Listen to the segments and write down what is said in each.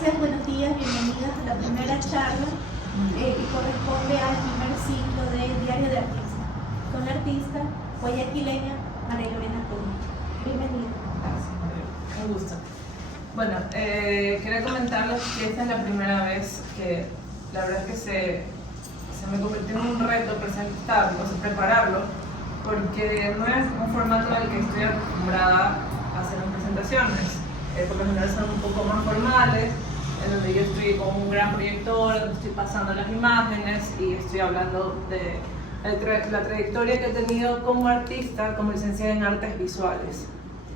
gracias, buenos días, bienvenidas a la primera charla que corresponde al primer ciclo de Diario de Artista, con la artista guayaquileña María Lorena Cunha. Bienvenida. Gracias, un gusto. Bueno, quería comentarles que esta es la primera vez que la verdad es que se me convirtió en un reto presentarlo, prepararlo, porque no es un formato al que estoy acostumbrada a hacer en presentaciones. Por lo general son un poco más formales, en donde yo estoy con un gran proyector, donde estoy pasando las imágenes y estoy hablando de la trayectoria que he tenido como artista, como licenciada en artes visuales.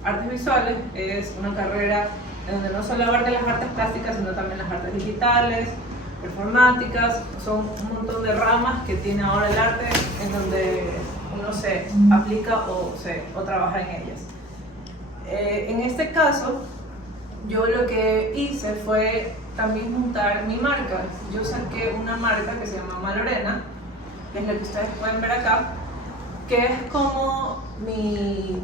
Artes visuales es una carrera en donde no solo abarca las artes plásticas, sino también las artes digitales, performáticas, son un montón de ramas que tiene ahora el arte en donde uno se aplica o trabaja en ellas. En este caso, yo lo que hice fue también juntar mi marca. Yo saqué una marca que se llama Malorena, que es la que ustedes pueden ver acá, que es como mi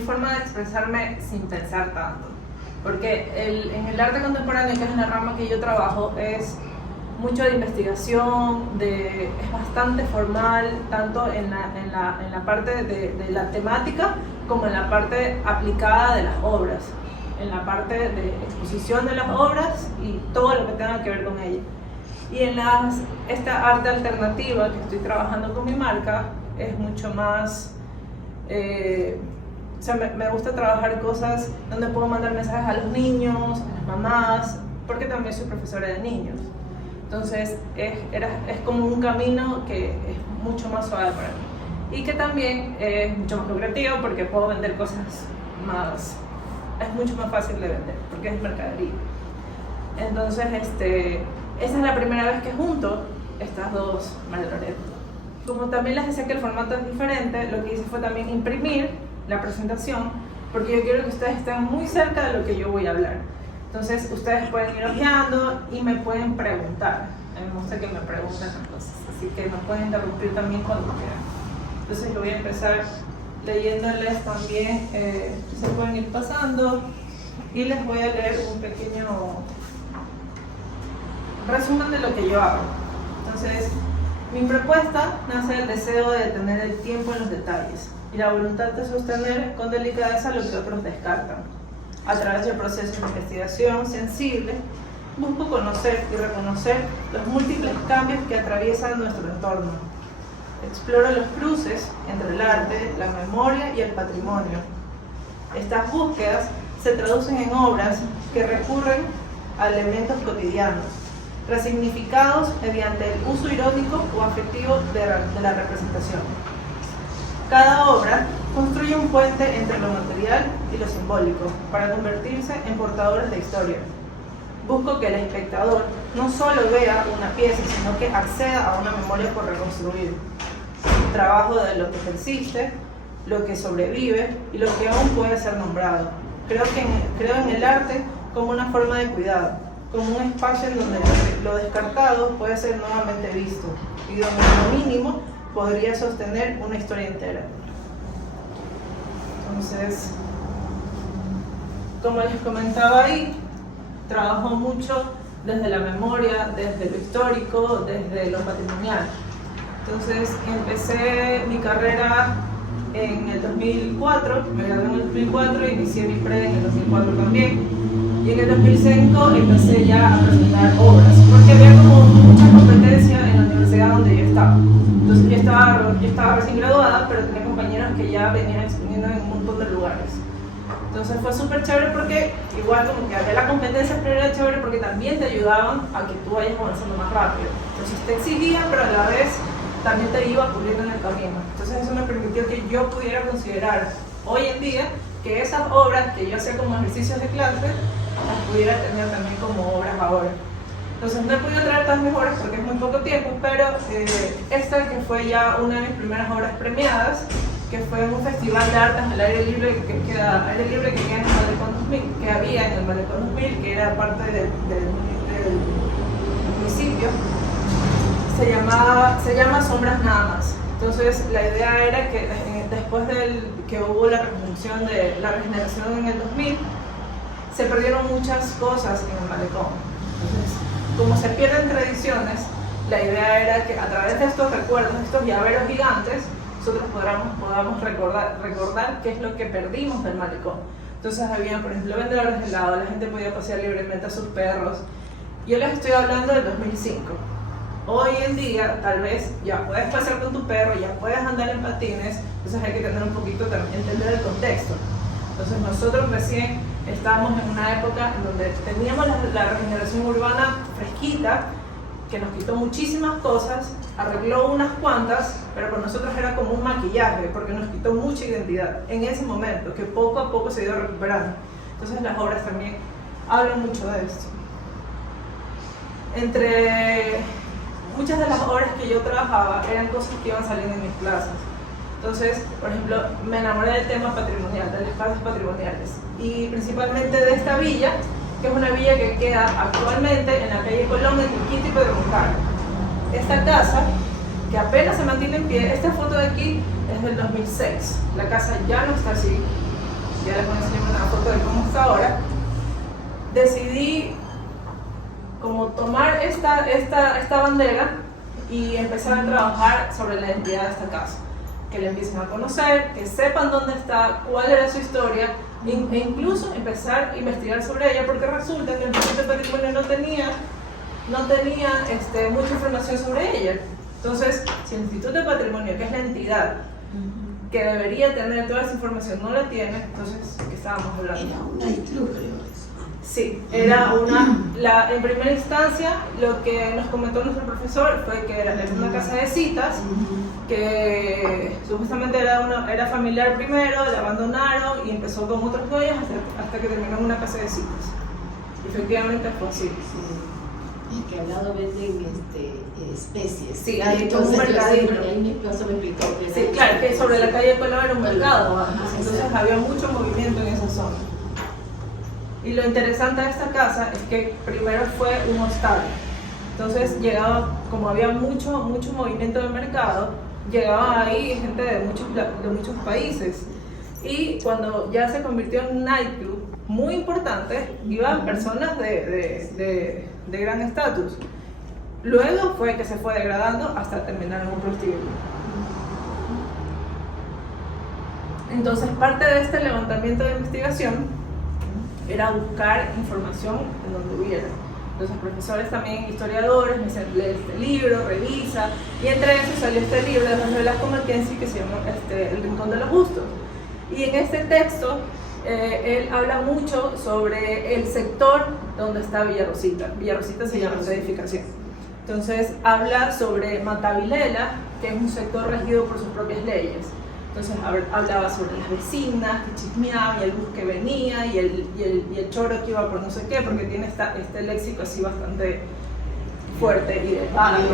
forma de expresarme sin pensar tanto. Porque en el arte contemporáneo, que es la rama que yo trabajo, es mucho de investigación, es bastante formal, tanto en la parte de la temática como en la parte aplicada de las obras, en la parte de exposición de las obras y todo lo que tenga que ver con ella. Y en esta arte alternativa que estoy trabajando con mi marca es mucho más, me gusta trabajar cosas donde puedo mandar mensajes a los niños, a las mamás, porque también soy profesora de niños. Entonces es como un camino que es mucho más suave para mí y que también es mucho más lucrativo porque puedo vender cosas más, es mucho más fácil de vender porque es mercadería. Entonces esa es la primera vez que junto estas dos Malorena. Como también les decía que el formato es diferente, lo que hice fue también imprimir la presentación porque yo quiero que ustedes estén muy cerca de lo que yo voy a hablar. Entonces ustedes pueden ir hojeando y me pueden preguntar. A mí me gusta que me pregunten las cosas, así que me pueden interrumpir también cuando quieran. Entonces yo voy a empezar leyéndoles también, se pueden ir pasando y les voy a leer un pequeño resumen de lo que yo hago. Entonces, mi propuesta nace del deseo de tener el tiempo en los detalles y la voluntad de sostener con delicadeza lo que otros descartan. A través del proceso de investigación sensible, busco conocer y reconocer los múltiples cambios que atraviesan nuestro entorno. Exploro los cruces entre el arte, la memoria y el patrimonio. Estas búsquedas se traducen en obras que recurren a elementos cotidianos, resignificados mediante el uso irónico o afectivo de la representación. Cada obra construye un puente entre lo material y lo simbólico para convertirse en portadores de historia. Busco que el espectador no solo vea una pieza, sino que acceda a una memoria por reconstruir. Trabajo de lo que persiste, lo que sobrevive y lo que aún puede ser nombrado. Creo en el arte como una forma de cuidado, como un espacio en donde lo descartado puede ser nuevamente visto y donde lo mínimo podría sostener una historia entera. Entonces, como les comentaba ahí, trabajo mucho desde la memoria, desde lo histórico, desde lo patrimonial. Entonces, empecé mi carrera en el 2004, me gradué en el 2004, inicié mi pre en el 2004 también. Y en el 2005 empecé ya a presentar obras, porque había como mucha competencia en la universidad donde yo estaba. Entonces yo estaba recién graduada, pero tenía compañeros que ya venían exponiendo en un montón de lugares. Entonces fue súper chévere porque igual como que había la competencia, pero era chévere porque también te ayudaban a que tú vayas avanzando más rápido. Entonces te exigían, pero a la vez también te iba puliendo en el camino. Entonces eso me permitió que yo pudiera considerar hoy en día que esas obras que yo hacía como ejercicios de clase las pudiera tener también como obras ahora. Entonces no he podido traer todas mis obras porque es muy poco tiempo, pero esta que fue ya una de mis primeras obras premiadas, que fue en un festival de artes al aire libre que queda en el Malecón 2000, que había en el Malecón 2000, que era parte del municipio, se llama Sombras Nada Más. Entonces la idea era que después que hubo la reconstrucción de la regeneración en el 2000, se perdieron muchas cosas en el malecón. Entonces, como se pierden tradiciones, la idea era que a través de estos recuerdos, estos llaveros gigantes, nosotros podamos recordar qué es lo que perdimos del malecón. Entonces había, por ejemplo, vendedores de helado, la gente podía pasear libremente a sus perros. Yo les estoy hablando del 2005. Hoy en día, tal vez, ya puedes pasear con tu perro, ya puedes andar en patines, entonces hay que tener un poquito, entender el contexto. Entonces nosotros recién estábamos en una época en donde teníamos la regeneración urbana fresquita, que nos quitó muchísimas cosas, arregló unas cuantas, pero para nosotros era como un maquillaje, porque nos quitó mucha identidad en ese momento, que poco a poco se ha ido recuperando. Entonces las obras también hablan mucho de esto. Entre muchas de las obras que yo trabajaba eran cosas que iban saliendo en mis clases. Entonces, por ejemplo, me enamoré del tema patrimonial, de las casas patrimoniales, y principalmente de esta villa, que es una villa que queda actualmente en la calle Colón, entre Quito y Pedro Moncal. Esta casa, que apenas se mantiene en pie, esta foto de aquí es del 2006. La casa ya no está así, ya les voy a enseñar una foto de cómo está ahora. Decidí como tomar esta bandera y empezar a trabajar sobre la identidad de esta casa. Que la empiecen a conocer, que sepan dónde está, cuál era su historia, e incluso empezar a investigar sobre ella, porque resulta que el Instituto de Patrimonio no tenía mucha información sobre ella. Entonces, si el Instituto de Patrimonio, que es la entidad que debería tener toda esa información, no la tiene, entonces, ¿qué estábamos hablando? Era una ITLU, creo eso. Sí, era en primera instancia, lo que nos comentó nuestro profesor fue que era una casa de citas, que supuestamente era familiar primero, la abandonaron y empezó con otros dueños hasta que terminó en una casa de citas. Efectivamente fue así. Sí. Y que al lado venden especies. Sí, hay como un mercadito. Ahí mi esposo me explicó que Sí, claro, que sobre la calle Colón era un mercado antes, entonces había mucho movimiento en esa zona. Y lo interesante de esta casa es que primero fue un hostal. Entonces llegaba, como había mucho movimiento de mercado, llegaba ahí gente de muchos países. Y cuando ya se convirtió en un nightclub muy importante, iban personas de gran estatus. Luego fue que se fue degradando hasta terminar en un prostíbulo. Entonces parte de este levantamiento de investigación era buscar información en donde hubiera. Entonces profesores también, historiadores, me dicen, lee este libro, revisa, y entre esos salió este libro de Jorge Velasco Mackenzie que se llama El Rincón de los Justos. Y en este texto él habla mucho sobre el sector donde está Villa Rosita. Villa Rosita se llama esa edificación. Entonces habla sobre Matavilela, que es un sector regido por sus propias leyes. Entonces hablaba sobre las vecinas que chismeaban y el bus que venía y el choro que iba por no sé qué, porque tiene este léxico así bastante fuerte y de barrio.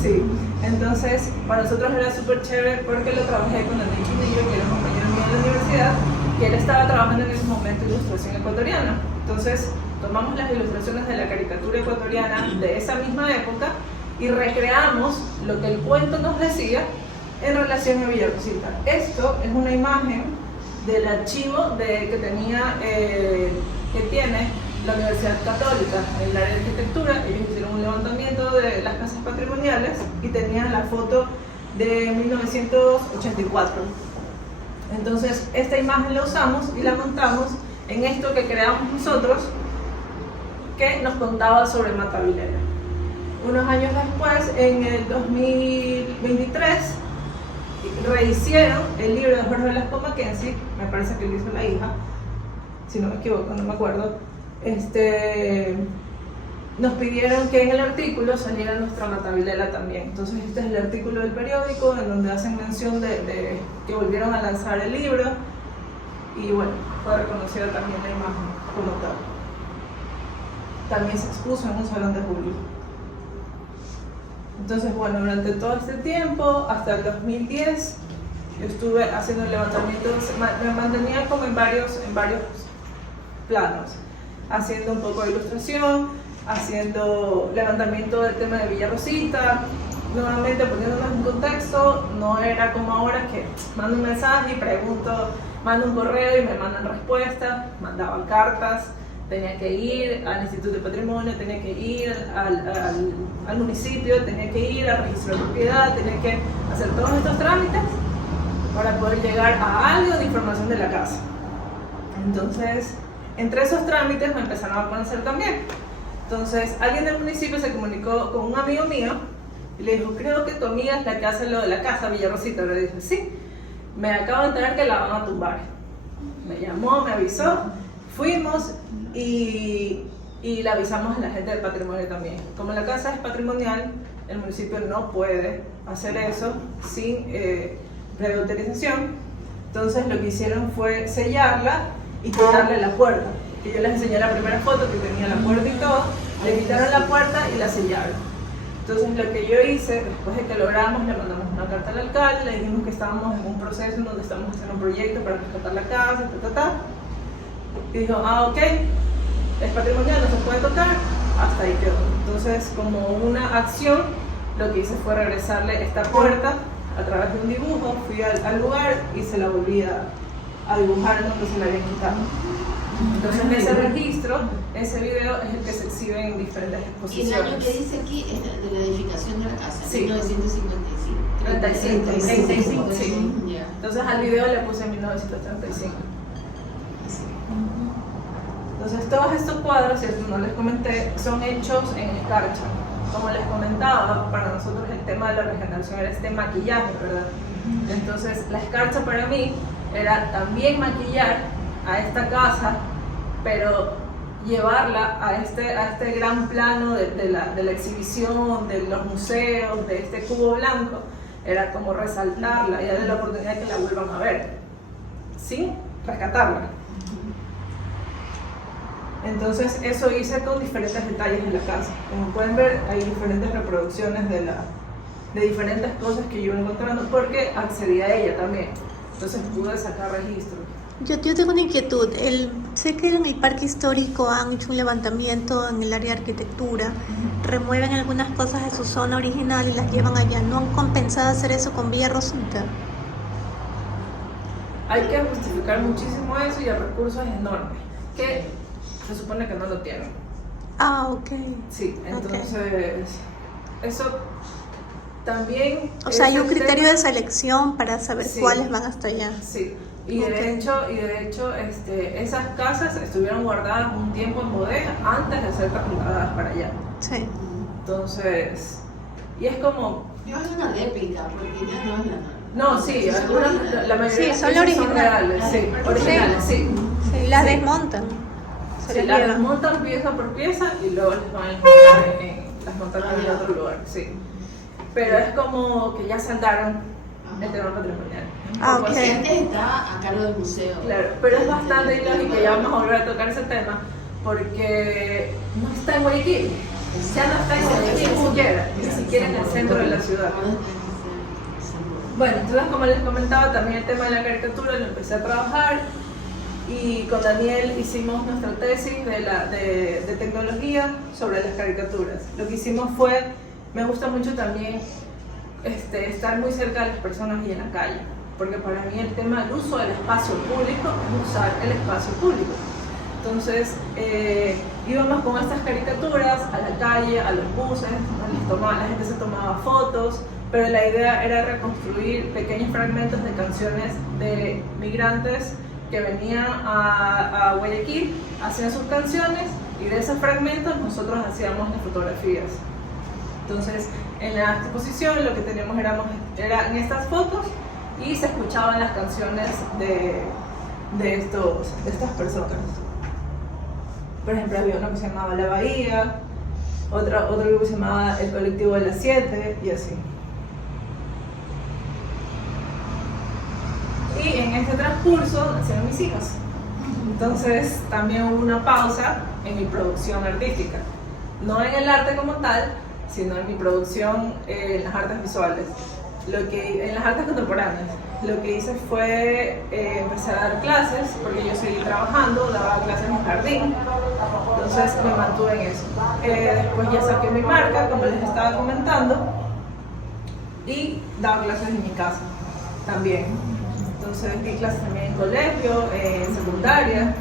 Sí. Entonces para nosotros era súper chévere porque lo trabajé con Andrés Chunillo, que era un compañero mío de la universidad, que él estaba trabajando en ese momento ilustración ecuatoriana. Entonces tomamos las ilustraciones de la caricatura ecuatoriana de esa misma época y recreamos lo que el cuento nos decía en relación a Villa Rosita. Esto es una imagen del archivo que tiene la Universidad Católica en el área de arquitectura. Ellos hicieron un levantamiento de las casas patrimoniales y tenían la foto de 1984. Entonces esta imagen la usamos y la montamos en esto que creamos nosotros, que nos contaba sobre Matavilela. Unos años después, en el 2023, rehicieron el libro de Jorge Velasco Mackenzie, me parece que lo hizo la hija, si no me equivoco, no me acuerdo. Nos pidieron que en el artículo saliera nuestra Matavilela también. Entonces este es el artículo del periódico en donde hacen mención de que volvieron a lanzar el libro y bueno, fue reconocida también la imagen como tal. También se expuso en un salón de Julio. Entonces, bueno, durante todo este tiempo, hasta el 2010, yo estuve haciendo el levantamiento, me mantenía como en varios planos, haciendo un poco de ilustración, haciendo levantamiento del tema de Villa Rosita, nuevamente poniéndonos en contexto. No era como ahora que mando un mensaje y pregunto, mando un correo y me mandan respuestas, mandaba cartas. tenía que ir al Instituto de Patrimonio, tenía que ir al municipio, tenía que ir al registro de propiedad, tenía que hacer todos estos trámites para poder llegar a algo de información de la casa. Entonces, entre esos trámites me empezaron a conocer también. Entonces, alguien del municipio se comunicó con un amigo mío y le dijo, creo que tu amiga es la que hace lo de la casa, Villarrosita. Le dije, sí, me acabo de enterar que la van a tumbar. Me llamó, me avisó, fuimos y le avisamos a la gente del patrimonio también. Como la casa es patrimonial, el municipio no puede hacer eso sin previa autorización. Entonces lo que hicieron fue sellarla y quitarle la puerta. Que yo les enseñé la primera foto que tenía la puerta y todo, le quitaron la puerta y la sellaron. Entonces lo que yo hice, después de que logramos, le mandamos una carta al alcalde, le dijimos que estábamos en un proceso en donde estamos haciendo un proyecto para rescatar la casa, y dijo, ok, es patrimonial, no se puede tocar, hasta ahí quedó. Entonces, como una acción, lo que hice fue regresarle esta puerta a través de un dibujo, fui al lugar y se la volví a dibujar en donde se la habían quitado. Entonces, en ese registro, ese video es el que se exhibe en diferentes Y exposiciones. el año que dice aquí es de la edificación de la casa, Sí. 1955. 35, sí. Ya. Entonces, al video le puse 1935. Entonces, todos estos cuadros, ¿cierto? No les comenté, son hechos en escarcha. Como les comentaba, para nosotros el tema de la regeneración era este maquillaje, ¿verdad? Entonces, la escarcha para mí era también maquillar a esta casa, pero llevarla a este gran plano de la exhibición, de los museos, de este cubo blanco, era como resaltarla y darle la oportunidad de que la vuelvan a ver, sin rescatarla. Entonces eso hice con diferentes detalles en la casa. Como pueden ver, hay diferentes reproducciones de diferentes cosas que yo iba encontrando porque accedí a ella también. Entonces pude sacar registros. Yo tengo una inquietud. Sé que en el parque histórico han hecho un levantamiento en el área de arquitectura, remueven algunas cosas de su zona original y las llevan allá. ¿No han compensado hacer eso con Villarrosita? Hay que justificar muchísimo eso y el recurso es enorme, que se supone que no lo tienen. Ah, ok. Sí, entonces eso también... O sea, hay un es el criterio tema. de selección para saber Sí. cuáles van hasta allá. Sí, y de Ok. hecho esas casas estuvieron guardadas un tiempo en bodega antes de ser trasladadas para allá. Sí. Entonces, y es como... Yo hago una réplica, porque ya no es la... No, sí, algunas, la mayoría Sí, de las son piezas originales. reales, sí, originales, sí. Sí, las Sí. desmontan. Se Sí, las las llevan. desmontan pieza por pieza y luego las van a desmontar las montan en otro lugar, sí. Pero es como que ya saltaron el tema patrimonial. Un Ah, poco ok. así. Antes está a cargo del museo. Claro, pero es bastante ilógico, ya vamos a volver a tocar ese tema, porque no está en Guayaquil, ya no está en Guayaquil ni siquiera en el centro de la ciudad. Bueno, entonces como les comentaba, también el tema de la caricatura lo empecé a trabajar y con Daniel hicimos nuestra tesis de tecnología sobre las caricaturas. Lo que hicimos fue, me gusta mucho también estar muy cerca de las personas y en la calle, porque para mí el tema del uso del espacio público es usar el espacio público. Entonces íbamos con estas caricaturas a la calle, a los buses, la gente se tomaba fotos, pero la idea era reconstruir pequeños fragmentos de canciones de migrantes que venían a Guayaquil, hacían sus canciones y de esos fragmentos nosotros hacíamos las fotografías. Entonces en la exposición lo que teníamos eran estas fotos y se escuchaban las canciones de estas personas. Por ejemplo, había uno que se llamaba La Bahía, otro grupo que se llamaba El Colectivo de las 7 y así. Y en este transcurso nacieron mis hijas. Entonces también hubo una pausa en mi producción artística. No en el arte como tal, sino en mi producción en las artes visuales. En las artes contemporáneas. Lo que hice fue empezar a dar clases, porque yo seguí trabajando, daba clases en un jardín, entonces me mantuve en eso. Después ya saqué mi marca, como les estaba comentando, y daba clases en mi casa también. Entonces di clases también en colegio, en secundaria.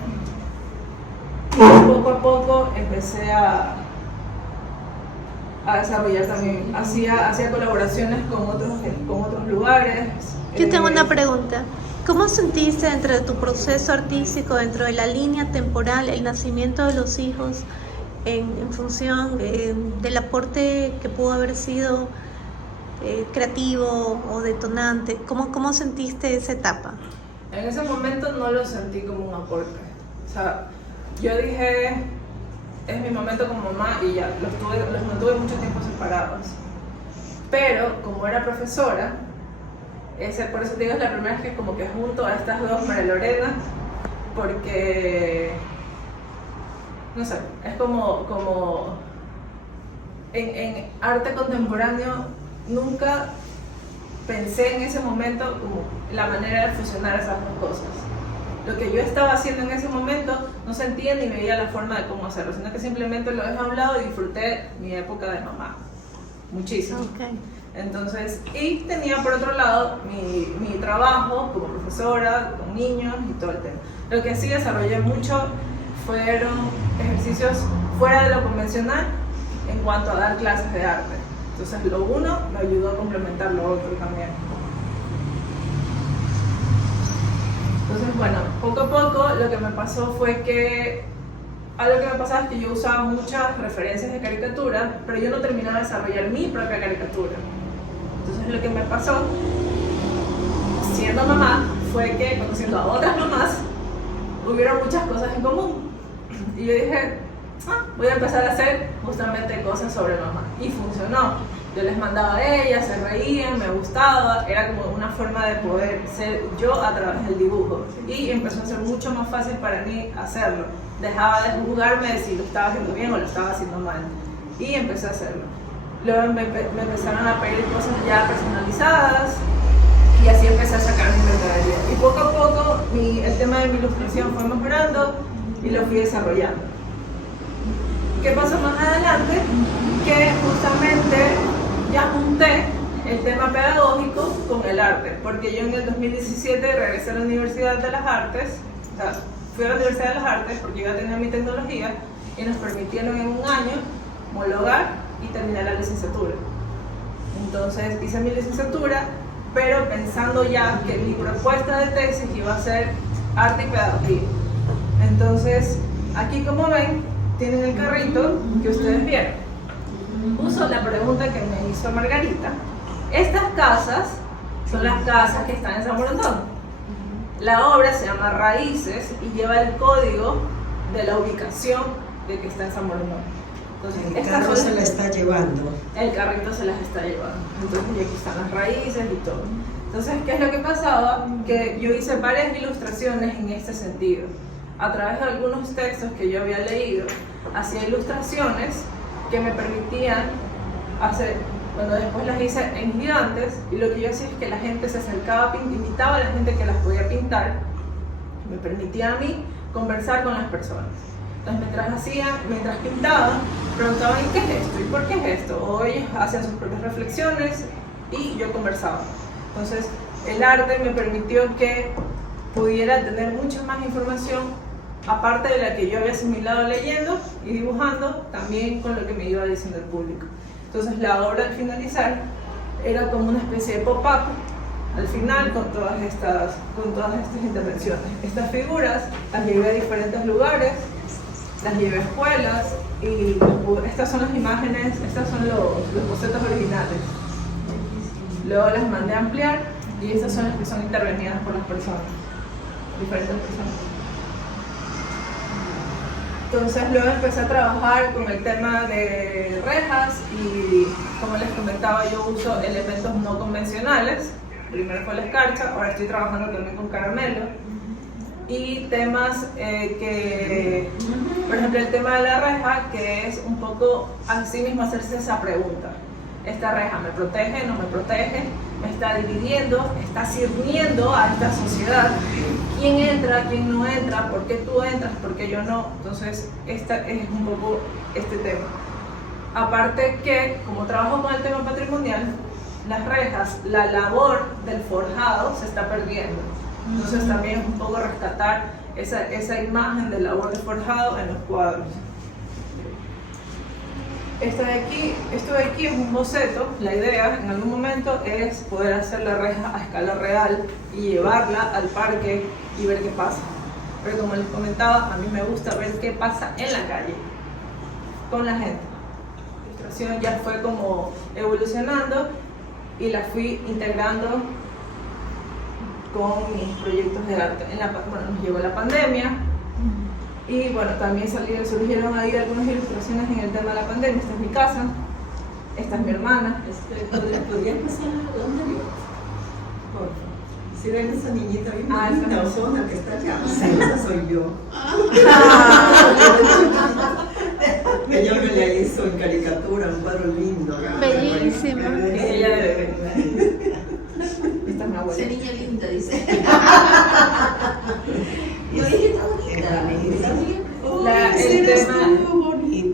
Y poco a poco empecé a desarrollar también, hacía colaboraciones con otros lugares. Yo tengo una pregunta. ¿Cómo sentiste dentro de tu proceso artístico, dentro de la línea temporal, el nacimiento de los hijos en función del aporte que pudo haber sido creativo o detonante? ¿Cómo sentiste esa etapa? En ese momento no lo sentí como un aporte. O sea, yo dije, es mi momento como mamá y ya, los mantuve mucho tiempo separados. Pero como era profesora, por eso te digo, es la primera vez que como que junto a estas dos, María Lorena, porque, no sé, es como en arte contemporáneo nunca pensé en ese momento como la manera de fusionar esas dos cosas. Lo que yo estaba haciendo en ese momento no sentía ni veía la forma de cómo hacerlo, sino que simplemente lo dejé a un lado y disfruté mi época de mamá, muchísimo. Okay. Entonces, y tenía por otro lado mi trabajo como profesora, con niños y todo el tema. Lo que sí desarrollé mucho fueron ejercicios fuera de lo convencional en cuanto a dar clases de arte. Entonces, lo uno me ayudó a complementar lo otro también. Entonces, bueno, poco a poco lo que me pasó fue que algo que me pasaba es que yo usaba muchas referencias de caricatura, pero yo no terminaba de desarrollar mi propia caricatura. Entonces lo que me pasó, siendo mamá, fue que conociendo a otras mamás, hubieron muchas cosas en común. Y yo dije, voy a empezar a hacer justamente cosas sobre mamá. Y funcionó. Yo les mandaba a ellas, se reían, me gustaba, era como una forma de poder ser yo a través del dibujo. Y empezó a ser mucho más fácil para mí hacerlo. Dejaba de juzgarme de si lo estaba haciendo bien o lo estaba haciendo mal. Y empecé a hacerlo. Luego me empezaron a pedir cosas ya personalizadas y así empecé a sacar mi mercadería. Y poco a poco el tema de mi ilustración fue mejorando y lo fui desarrollando. ¿Qué pasó más adelante? Que justamente ya junté el tema pedagógico con el arte, porque yo en el 2017 regresé a la Universidad de las Artes, o sea, fui a la Universidad de las Artes porque yo ya tenía mi tecnología y nos permitieron en un año homologar y terminé la licenciatura. Entonces hice mi licenciatura, pero pensando ya que mi propuesta de tesis iba a ser arte y pedagogía. Entonces, aquí como ven, tienen el carrito que ustedes vieron. Puso la pregunta que me hizo Margarita. Estas casas son las casas que están en San Borondón. La obra se llama Raíces y lleva el código de la ubicación de que está en San Borondón. Entonces, el carro se la está llevando. El carrito se las está llevando. Entonces, y aquí están las raíces y todo. Entonces, ¿qué es lo que pasaba? Que yo hice varias ilustraciones en este sentido. A través de algunos textos que yo había leído, hacía ilustraciones que me permitían hacer, bueno, después las hice en gigantes, y lo que yo hacía es que la gente se acercaba, invitaba a la gente que las podía pintar, me permitía a mí conversar con las personas. Entonces, mientras pintaban, preguntaban ¿qué es esto? ¿Y por qué es esto? O ellos hacían sus propias reflexiones y yo conversaba. Entonces, el arte me permitió que pudiera tener mucha más información, aparte de la que yo había asimilado leyendo y dibujando, también con lo que me iba diciendo el público. Entonces, la obra al finalizar era como una especie de pop-up al final con todas estas intervenciones. Estas figuras las llevé a diferentes lugares, las llevé a escuelas y estas son las imágenes, estas son los bocetos originales. Luego las mandé a ampliar y estas son las que son intervenidas por las personas, diferentes personas. Entonces luego empecé a trabajar con el tema de rejas y, como les comentaba, yo uso elementos no convencionales. Primero fue la escarcha, ahora estoy trabajando también con caramelo. Y temas que, por ejemplo, el tema de la reja, que es un poco así mismo hacerse esa pregunta. ¿Esta reja me protege, no me protege? ¿Me está dividiendo? ¿Está sirviendo a esta sociedad? ¿Quién entra, quién no entra? ¿Por qué tú entras, por qué yo no? Entonces, este es un poco este tema. Aparte que, como trabajo con el tema patrimonial, las rejas, la labor del forjado se está perdiendo. Entonces también es un poco rescatar esa imagen del labor de forjado en los cuadros. Esto de aquí es un boceto. La idea en algún momento es poder hacer la reja a escala real y llevarla al parque y ver qué pasa. Pero como les comentaba, a mí me gusta ver qué pasa en la calle con la gente. La ilustración ya fue como evolucionando y la fui integrando con mis proyectos de arte. Bueno, nos llegó la pandemia y bueno, también surgieron ahí algunas ilustraciones en el tema de la pandemia. Esta es mi casa, esta es mi hermana. ¿Podrías pasar a dónde vives? Por favor. Si ven esa niñita bien Ah, bonita, esa. Osona, que está allá. Sí, esa soy yo. Que yo me la hizo en caricatura, un cuadro lindo. Bellísima. Ella de bebé. Esta es mi abuela. Esa niña linda, dice. Yo dije, está bonita.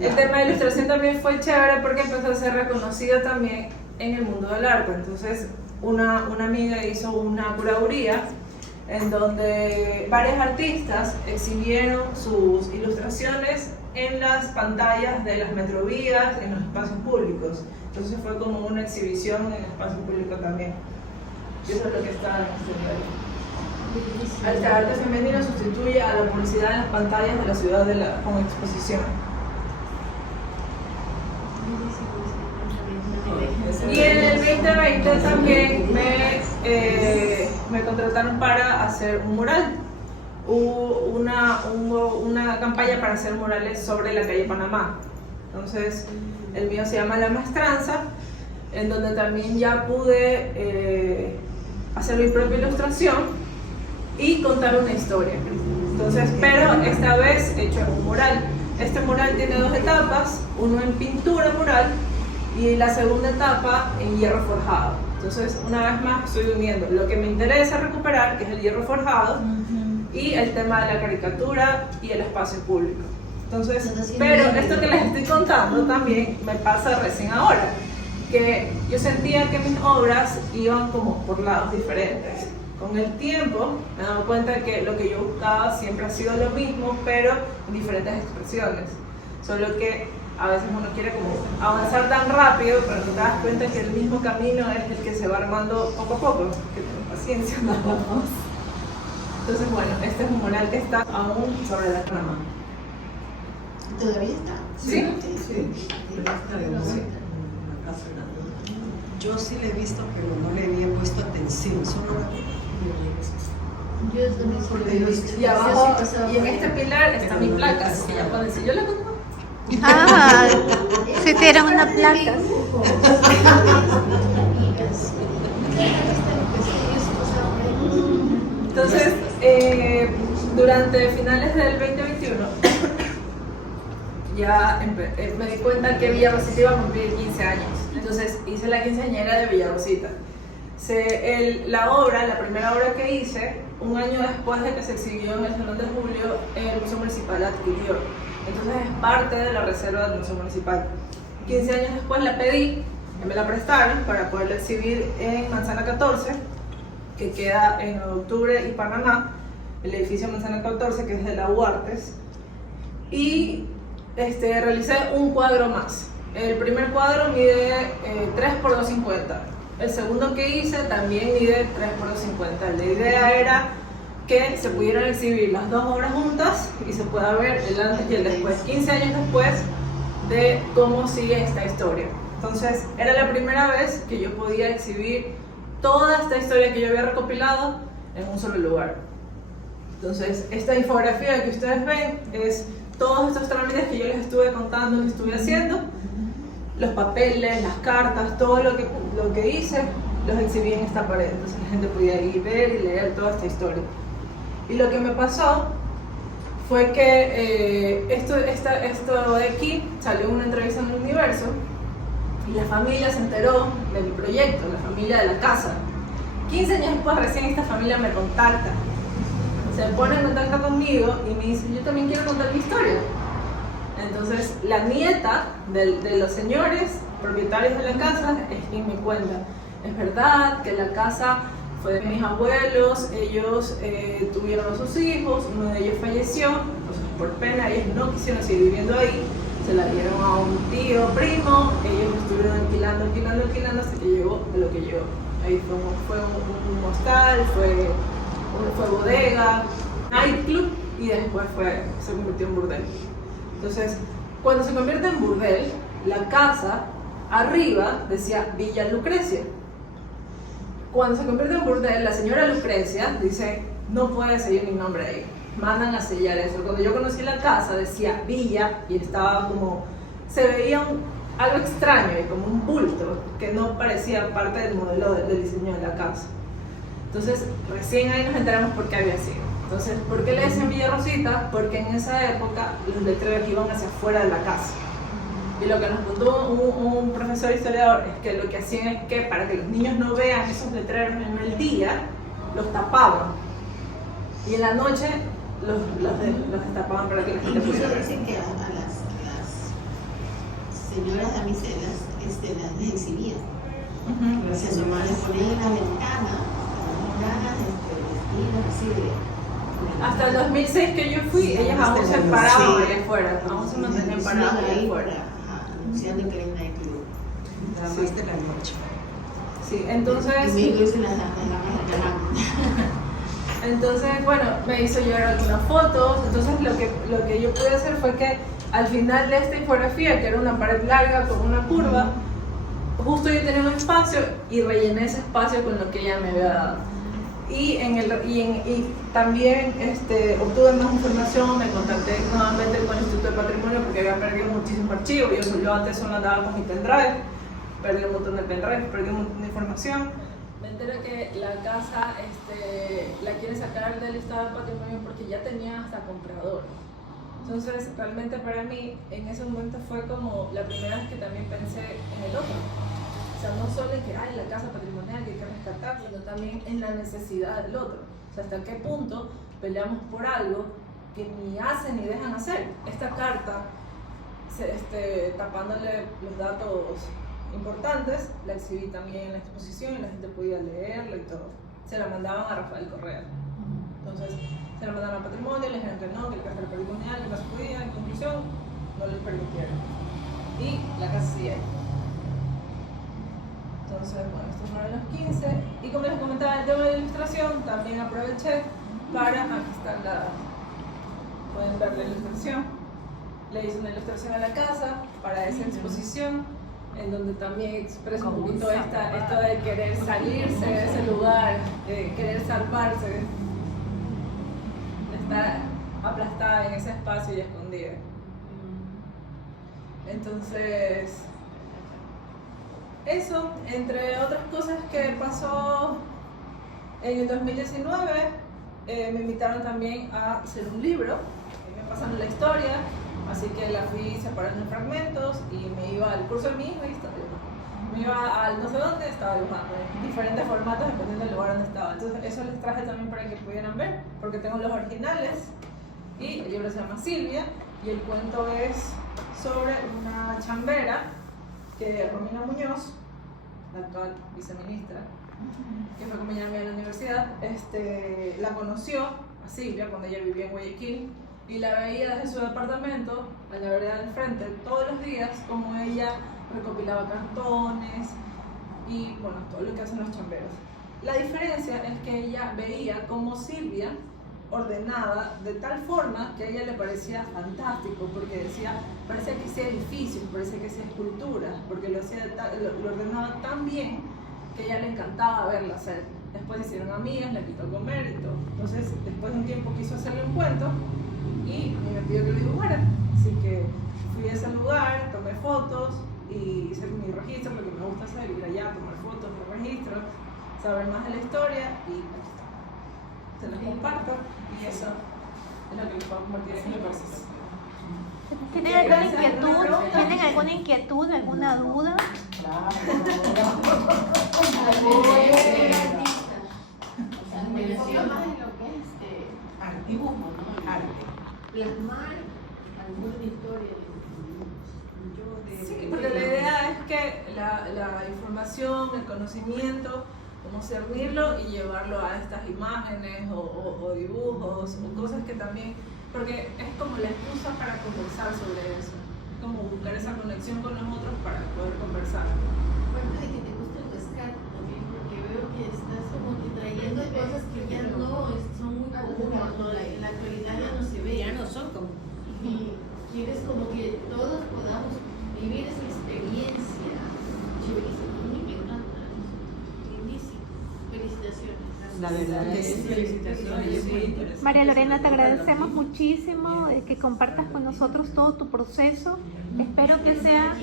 El tema de ilustración también fue chévere porque empezó a ser reconocido también en el mundo del arte. Entonces, una amiga hizo una curaduría en donde varios artistas exhibieron sus ilustraciones en las pantallas de las metrovías, en los espacios públicos. Entonces fue como una exhibición en el espacio público también. Y eso es lo que está en este diario. El arte femenino sustituye a la publicidad en las pantallas de la ciudad con exposición. Y en el 2020 también me contrataron para hacer un mural. Hubo una campaña para hacer murales sobre la calle Panamá. Entonces, el mío se llama La Maestranza, en donde también ya pude hacer mi propia ilustración y contar una historia. Entonces, pero esta vez hecho en un mural. Este mural tiene dos etapas, uno en pintura mural y la segunda etapa en hierro forjado. Entonces, una vez más estoy uniendo lo que me interesa recuperar, que es el hierro forjado, y el tema de la caricatura y el espacio público. Entonces, pero esto que les estoy contando también me pasa recién ahora, que yo sentía que mis obras iban como por lados diferentes. Con el tiempo me he dado cuenta que lo que yo buscaba siempre ha sido lo mismo, pero en diferentes expresiones. Solo que a veces uno quiere como avanzar tan rápido, pero te das cuenta que el mismo camino es el que se va armando poco a poco. Que tengo paciencia. Entonces, bueno, este es un mural que está aún sobre la trama. ¿Todavía está? ¿Sí? Sí. Yo sí la he visto, pero no le había puesto atención. Solo la Yo también solo he visto. Y abajo, y en este pilar está mi placa, así que ya pueden decir, yo la conozco. Ah, se te dieron una placa. Entonces, durante finales del 2021, ya me di cuenta que Villa Rosita iba a cumplir 15 años. Entonces hice la quinceañera de Villa Rosita. La primera obra que hice, un año después de que se exhibió en el Salón de Julio, el Museo Municipal la adquirió. Entonces es parte de la reserva del Museo Municipal. 15 años después la pedí, que me la prestaron para poderla exhibir en Manzana 14, que queda en Octubre y Panamá, el edificio Manzana 14, que es de la UARTES. Y realicé un cuadro más. El primer cuadro mide 3 por 2,50. El segundo que hice también mide 3 por 2,50. La idea era que se pudieran exhibir las dos obras juntas y se pueda ver el antes y el después, 15 años después de cómo sigue esta historia. Entonces, era la primera vez que yo podía exhibir toda esta historia que yo había recopilado en un solo lugar. Entonces, esta infografía que ustedes ven es todos estos trámites que yo les estuve contando, que estuve haciendo, los papeles, las cartas, todo lo que hice, los exhibí en esta pared. Entonces la gente podía ir, ver y leer toda esta historia. Y lo que me pasó fue que esto de aquí salió en una entrevista en El Universo y la familia se enteró de mi proyecto, la familia de la casa. 15 años después recién esta familia me contacta. Se pone en contacto conmigo y me dice, yo también quiero contar mi historia. Entonces la nieta de los señores propietarios de la casa es quien me cuenta, es verdad que la casa fue de mis abuelos. Ellos tuvieron a sus hijos, uno de ellos falleció, entonces por pena ellos no quisieron seguir viviendo ahí, se la dieron a un tío, primo, ellos estuvieron alquilando hasta que llegó a lo que llegó. Ahí fue un hostal, fue bodega, nightclub y después se convirtió en burdel. Entonces, cuando se convierte en burdel, la casa arriba decía Villa Lucrecia. Cuando se convierte en burdel, la señora Lucrecia dice, no puede seguir mi nombre ahí. Mandan a sellar eso. Cuando yo conocí la casa decía Villa y estaba como, se veía algo extraño y como un bulto que no parecía parte del modelo del diseño de la casa. Entonces recién ahí nos enteramos por qué había sido. Entonces, ¿por qué le decían Villa Rosita? Porque en esa época los letreros iban hacia afuera de la casa. Y lo que nos contó un profesor historiador es que lo que hacían es que para que los niños no vean esos letreros en el día, los tapaban. Y en la noche los destapaban para que la gente Incluso pudiera ver. dicen que a las señoras damiselas las exhibían. Se asomaban, les ponían en la ventana, vestidas así de... Hasta el 2006 que yo fui, ellas aún se paraban ahí afuera, aún se mantenían paradas ahí afuera. Anunciando que era un nightclub. Sí. Hasta la noche. Sí, entonces... Y me hizo las Entonces, bueno, me hizo llevar algunas fotos. Entonces lo que yo pude hacer fue que al final de esta infografía, que era una pared larga con una curva, justo yo tenía un espacio y rellené ese espacio con lo que ella me había dado. Y también obtuve más información, me contacté nuevamente con el Instituto de Patrimonio porque había perdido muchísimos archivos. Yo antes solo andaba con mi pendrive, perdí un montón de pendrive, perdí un montón de información. Me enteré que la casa la quieren sacar del estado de patrimonio porque ya tenía hasta comprador. Entonces, realmente para mí, en ese momento fue como la primera vez que también pensé en el otro. O sea, no solo en que hay la casa patrimonial que hay que rescatar, sino también en la necesidad del otro. O sea, hasta qué punto peleamos por algo que ni hacen ni dejan hacer. Esta carta, tapándole los datos importantes, la exhibí también en la exposición y la gente podía leerla y todo. Se la mandaban a Rafael Correa. Entonces, se la mandaron a Patrimonio, le dijeron que no, que la carta patrimonial no se podía, en conclusión, no les permitieron. Y la casa sigue ahí. Entonces, bueno, estos fueron los 15. Y como les comentaba, el tema de la ilustración, también aproveché para, aquí está pueden ver la ilustración. Le hice una ilustración a la casa para esa exposición, en donde también expreso un poquito esto de querer salirse de ese lugar, de querer salvarse, de estar aplastada en ese espacio y escondida. Entonces, eso, entre otras cosas que pasó en el 2019, me invitaron también a hacer un libro, me pasaron la historia, así que la fui separando en fragmentos y me iba al curso de mi hijo y estaba dibujando. Me iba al no sé dónde, estaba dibujando, en diferentes formatos dependiendo del lugar donde estaba. Entonces eso les traje también para que pudieran ver, porque tengo los originales y el libro se llama Silvia y el cuento es sobre una chambera que Romina Muñoz, la actual viceministra, que fue compañera mía de la universidad, la conoció a Silvia cuando ella vivía en Guayaquil y la veía desde su departamento, a la vereda del frente, todos los días, como ella recopilaba cartones y bueno, todo lo que hacen los chamberos. La diferencia es que ella veía cómo Silvia ordenaba de tal forma que a ella le parecía fantástico, porque decía, parecía que hacía edificios, parecía que hacía esculturas, porque lo ordenaba tan bien que a ella le encantaba verla hacer. Después hicieron amigas, la quitó a comer y todo. Entonces, después de un tiempo quiso hacerle un cuento y me pidió que lo dibujara. Así que fui a ese lugar, tomé fotos y hice mi registro, lo que me gusta hacer, ir allá, tomar fotos, mi registro, saber más de la historia y aquí está. Se los comparto y eso es lo que les puedo compartir en el proceso. ¿Tienen alguna inquietud? ¿Tienen alguna inquietud, alguna duda? Me decía más en lo que es dibujo, ¿no? Arte. Plasmar alguna historia Sí, porque la idea es que la información, el conocimiento como cernirlo y llevarlo a estas imágenes o dibujos o cosas que también, porque es como la excusa para conversar sobre eso, como buscar esa conexión con nosotros para poder conversar. Aparte de que te gusta el rescate también, porque veo que estás como que trayendo cosas que ya no son muy comunes, ¿no? En la actualidad ya no se ve. Ya no son como. Y quieres como que todos podamos vivir esa experiencia. Chéverísimo, a mí me encanta. Lindísimo. Felicitaciones. La verdad es Felicitaciones. María Lorena, te agradecemos muchísimo que compartas con nosotros todo tu proceso. Espero que sea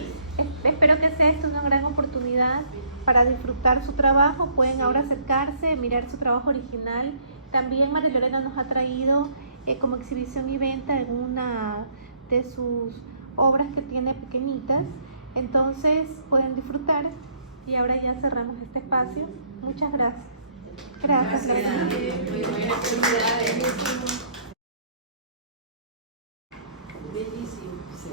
esto una gran oportunidad para disfrutar su trabajo. Pueden ahora acercarse, mirar su trabajo original. También María Lorena nos ha traído como exhibición y venta alguna de sus obras que tiene pequeñitas. Entonces pueden disfrutar y ahora ya cerramos este espacio. Muchas gracias. Gracias. Muy buenas actividades. Bellísimo. Sí.